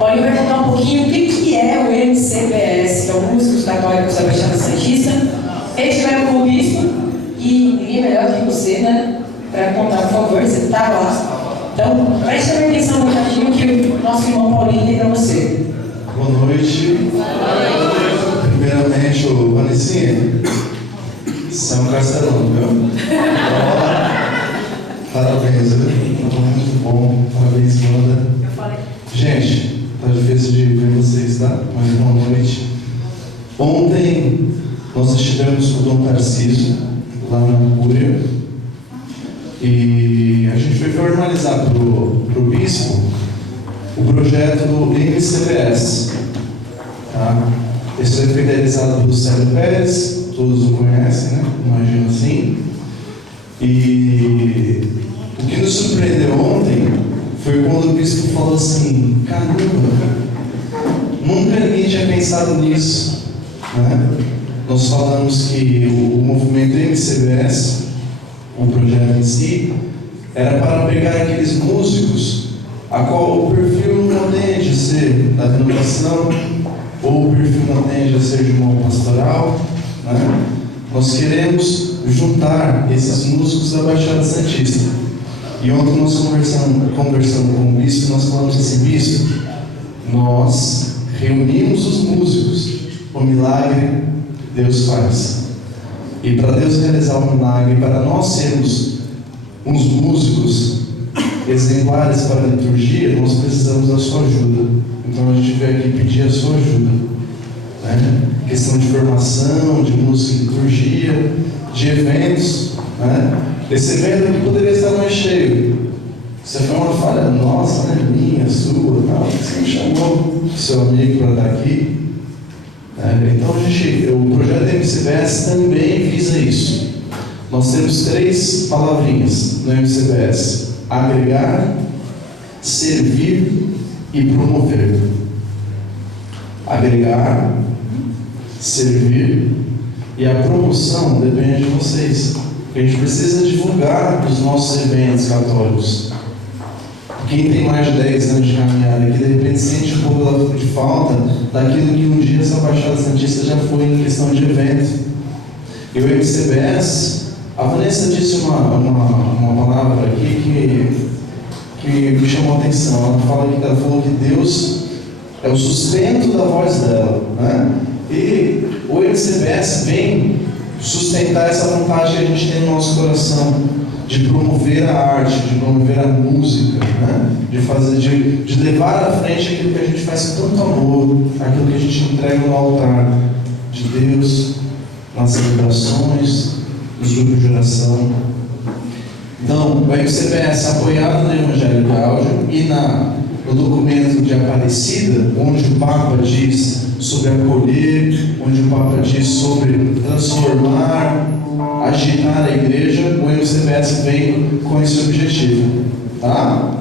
Paulinho vai contar um pouquinho o que é o MCBS, que é o Músicos Católicos da Baixada Santista. Estiveram com o bispo e ninguém melhor que você, né? Para contar, por favor, você está lá. Então, preste atenção no bocadinho que o nosso irmão Paulinho tem para você. Boa noite. Primeiramente, o Vanessinha, você é um castelão, viu? Parabéns, viu? Muito bom. Parabéns, banda. Gente, tá difícil de ver vocês, tá? Mas boa noite. Ontem nós estivemos com o Dom Tarcísio lá na Cúria e a gente foi formalizar pro bispo o projeto do MCBS. Tá? Esse foi idealizado pelo Célio Pérez, todos o conhecem, né? Imagino assim. E o que nos surpreendeu ontem foi quando o bispo falou assim: caramba, nunca ninguém tinha pensado nisso. Né? Nós falamos que o movimento MCBS, o projeto em si, era para pegar aqueles músicos a qual o perfil não tende a ser da renovação, ou o perfil não tende a ser de uma pastoral. Né? Nós queremos juntar esses músicos da Baixada Santista. E ontem nós conversando com o bispo, nós falamos assim: bispo, nós reunimos os músicos, o milagre Deus faz. E para Deus realizar o milagre, para nós sermos uns músicos exemplares para a liturgia, nós precisamos da sua ajuda. Então a gente veio aqui pedir a sua ajuda, né? Questão de formação, de música e liturgia, de eventos, né? Esse evento aqui poderia estar mais cheio. Você foi uma falha nossa, né? Minha, sua, tal. Você me chamou, seu amigo, para estar aqui. Então o projeto MCBS também visa isso. Nós temos 3 palavrinhas no MCBS: agregar, servir e promover. Agregar, servir e a promoção depende de vocês. A gente precisa divulgar os nossos eventos católicos. Quem tem mais de 10 anos de caminhada aqui, de repente sente um pouco de falta daquilo que um dia essa Baixada Santista já foi em questão de evento. E o MCBS, a Vanessa disse uma palavra aqui que me chamou a atenção. Ela falou que Deus é o sustento da voz dela, né? E o MCBS vem sustentar essa vontade que a gente tem no nosso coração de promover a arte, de promover a música, né? de levar à frente aquilo que a gente faz com tanto amor, aquilo que a gente entrega no altar de Deus, nas celebrações, nos grupos de oração. Então, o MCBS, apoiado no Evangelho Gáudio e no documento de Aparecida, onde o Papa diz sobre acolher, onde o Papa diz sobre transformar, agitar a igreja, o MCBS vem com esse objetivo. Tá?